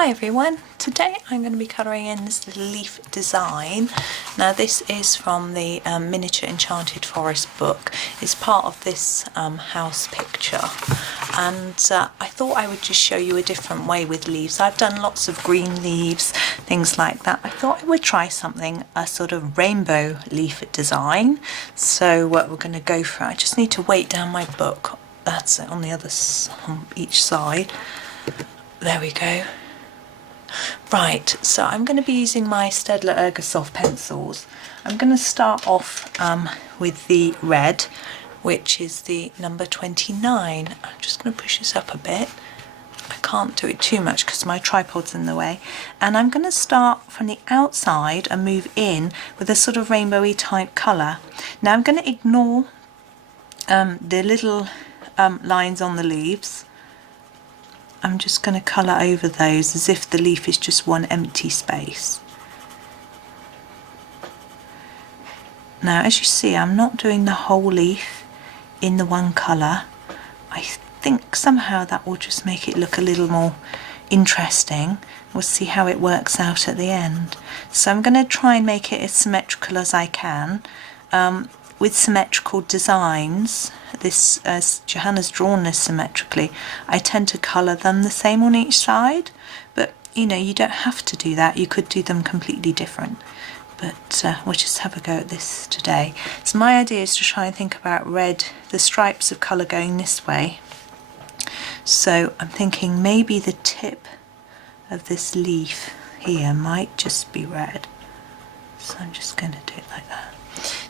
Hi everyone, today I'm going to be colouring in this little leaf design. Now this is from the Miniature Enchanted Forest book. It's part of this house picture, and I thought I would just show you a different way with leaves. I've done lots of green leaves, things like that. I thought I would try something, a sort of rainbow leaf design. So we're going to go for it. I just need to weight down my book. That's it, on the other on each side. There we go. Right, so I'm going to be using my Staedtler Ergosoft pencils. I'm going to start off with the red, which is the number 29. I'm just going to push this up a bit. I can't do it too much because my tripod's in the way. And I'm going to start from the outside and move in with a sort of rainbowy type colour. Now I'm going to ignore the little lines on the leaves. I'm just going to colour over those as if the leaf is just one empty space. Now as you see, I'm not doing the whole leaf in the one colour. I think somehow that will just make it look a little more interesting. We'll see how it works out at the end. So I'm going to try and make it as symmetrical as I can. With symmetrical designs, this, as Johanna's drawn this symmetrically, I tend to colour them the same on each side, but you know, you don't have to do that. You could do them completely different, but we'll just have a go at this today. So my idea is to try and think about red, the stripes of colour going this way. So I'm thinking maybe the tip of this leaf here might just be red. So I'm just going to do it like that.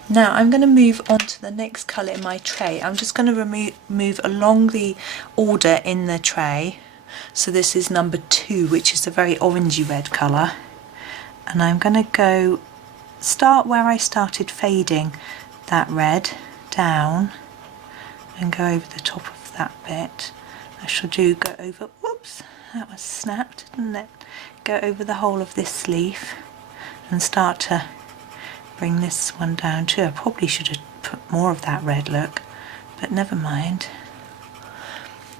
Now I'm going to move on to the next colour in my tray. I'm just going to move along the order in the tray. So this is number 2, which is a very orangey red colour. And I'm going to start where I started fading that red down and go over the top of that bit. I shall go over, whoops, that was snapped, didn't it? Go over the whole of this leaf and start to bring this one down too. I probably should have put more of that red look, but never mind.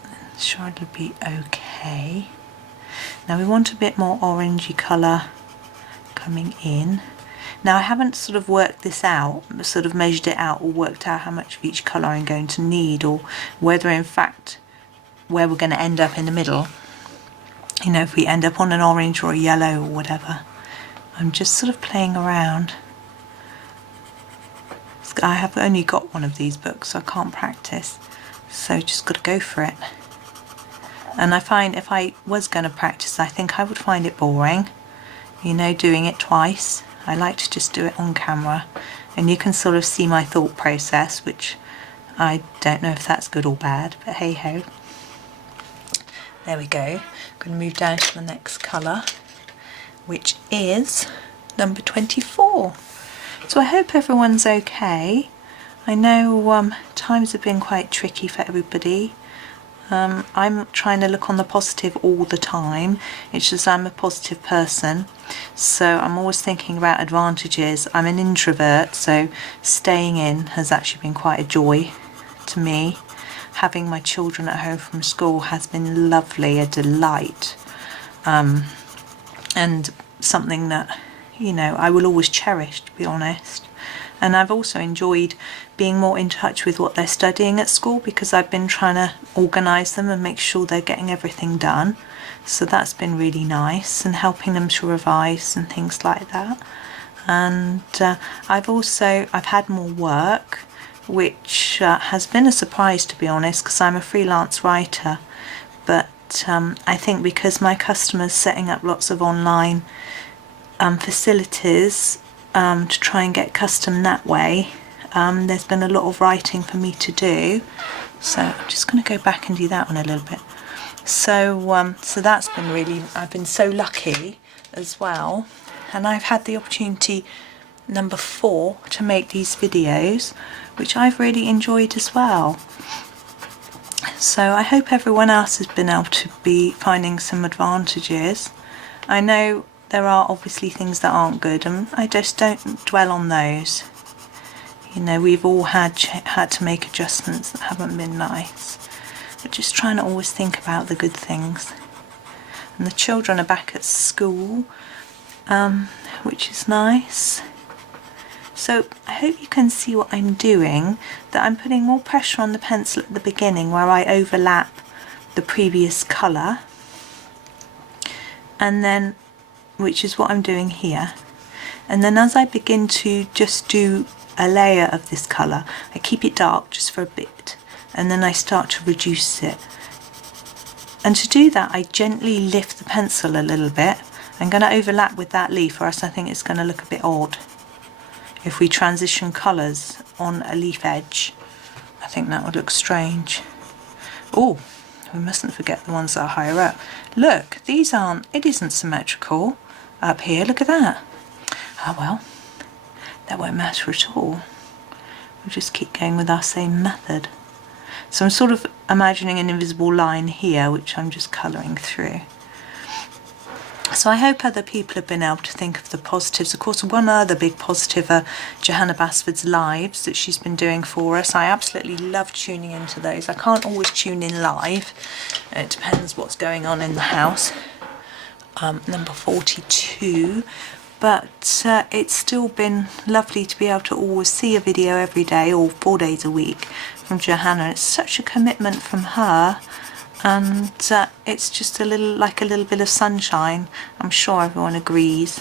I'm sure it'll be okay. Now we want a bit more orangey colour coming in. Now I haven't sort of worked this out, sort of measured it out or worked out how much of each colour I'm going to need, or whether in fact where we're going to end up in the middle. You know, if we end up on an orange or a yellow or whatever. I'm just sort of playing around. I have only got one of these books, so I can't practice, so just got to go for it. And I find if I was going to practice, I think I would find it boring, you know, doing it twice. I like to just do it on camera, and you can sort of see my thought process, which I don't know if that's good or bad, but hey ho. There we go. I'm going to move down to the next colour, which is number 24. So I hope everyone's okay. I know times have been quite tricky for everybody. I'm trying to look on the positive all the time. It's just I'm a positive person, so I'm always thinking about advantages. I'm an introvert, so staying in has actually been quite a joy to me. Having my children at home from school has been lovely, a delight, and something that, you know, I will always cherish, to be honest. And I've also enjoyed being more in touch with what they're studying at school, because I've been trying to organise them and make sure they're getting everything done. So that's been really nice, and helping them to revise and things like that. And I've had more work, which has been a surprise, to be honest, because I'm a freelance writer. But I think because my customers setting up lots of online facilities to try and get custom that way, there's been a lot of writing for me to do, so I'm just going to go back and do that one a little bit. So that's been really, I've been so lucky as well, and I've had the opportunity, number 4, to make these videos, which I've really enjoyed as well. So I hope everyone else has been able to be finding some advantages. I know there are obviously things that aren't good, and I just don't dwell on those. You know, we've all had to make adjustments that haven't been nice, but just trying to always think about the good things. and the children are back at school, which is nice. So I hope you can see what I'm doing, that I'm putting more pressure on the pencil at the beginning where I overlap the previous colour, and then, which is what I'm doing here, and then as I begin to just do a layer of this colour, I keep it dark just for a bit, and then I start to reduce it. And to do that, I gently lift the pencil a little bit. I'm going to overlap with that leaf, or else I think it's going to look a bit odd if we transition colours on a leaf edge. I think that would look strange. Oh, we mustn't forget the ones that are higher up. Look, these aren't, it isn't symmetrical up here. Look at that. Oh well, that won't matter at all. We'll just keep going with our same method. So I'm sort of imagining an invisible line here, which I'm just colouring through. So I hope other people have been able to think of the positives. Of course, one other big positive are Johanna Basford's lives that she's been doing for us. I absolutely love tuning into those. I can't always tune in live. It depends what's going on in the house. Number 42. But it's still been lovely to be able to always see a video every day or 4 days a week from Johanna. It's such a commitment from her. And it's just like a little bit of sunshine. I'm sure everyone agrees.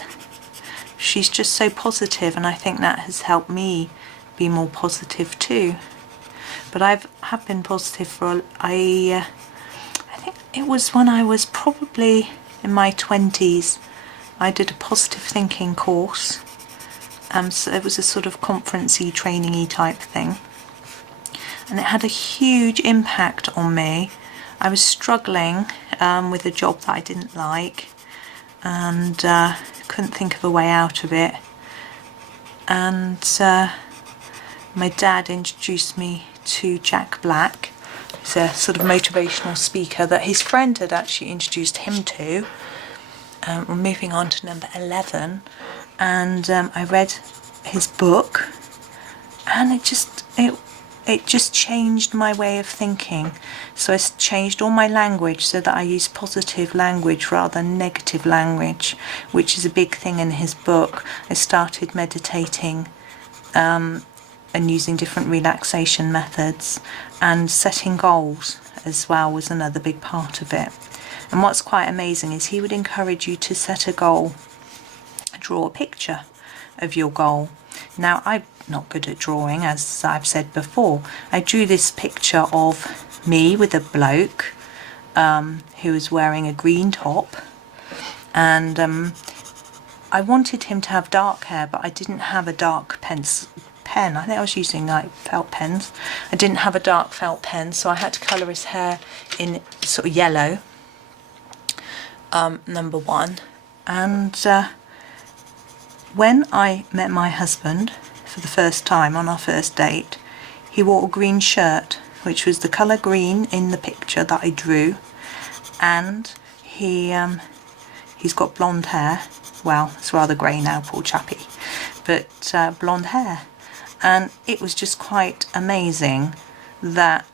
She's just so positive, and I think that has helped me be more positive too. But I have been positive for I think it was when I was probably in my 20s. I did a positive thinking course. So it was a sort of conference-y, training-y type thing, and it had a huge impact on me. I was struggling with a job that I didn't like, and couldn't think of a way out of it. And my dad introduced me to Jack Black, who's a sort of motivational speaker that his friend had actually introduced him to. We're moving on to number 11, and I read his book, and it just changed my way of thinking. So I changed all my language so that I use positive language rather than negative language, which is a big thing in his book. I started meditating and using different relaxation methods, and setting goals as well was another big part of it. And what's quite amazing is he would encourage you to set a goal, draw a picture of your goal. Now, I'm not good at drawing, as I've said before. I drew this picture of me with a bloke who was wearing a green top, and I wanted him to have dark hair, but I didn't have a dark pen. I think I was using like felt pens. I didn't have a dark felt pen, so I had to colour his hair in sort of yellow, number 1. And when I met my husband for the first time on our first date, he wore a green shirt, which was the colour green in the picture that I drew, and he's got blonde hair. Well, it's rather grey now, poor chappie, but blonde hair. And it was just quite amazing that,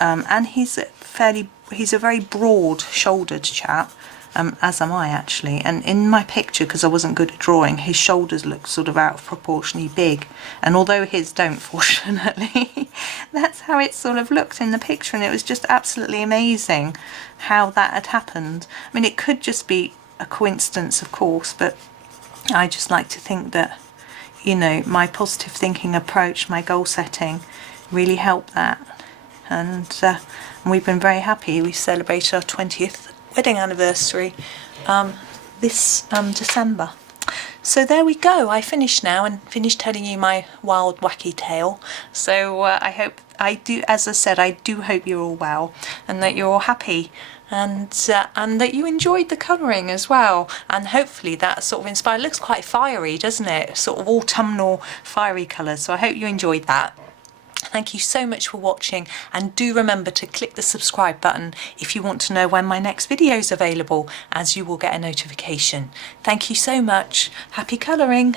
and he's a very broad-shouldered chap, as am I actually, and in my picture, because I wasn't good at drawing, his shoulders looked sort of out of proportionally big, and although his don't, fortunately, that's how it sort of looked in the picture, and it was just absolutely amazing how that had happened. I mean, it could just be a coincidence, of course, but I just like to think that, you know, my positive thinking approach, my goal setting really helped that, and we've been very happy. We celebrated our 20th wedding anniversary this December. So there we go. I finished now and finished telling you my wild wacky tale. So as I said, I do hope you're all well and that you're all happy, and that you enjoyed the colouring as well, and hopefully that sort of inspired. It looks quite fiery, doesn't it? Sort of autumnal fiery colours. So I hope you enjoyed that. Thank you so much for watching, and do remember to click the subscribe button if you want to know when my next video is available, as you will get a notification. Thank you so much. Happy colouring.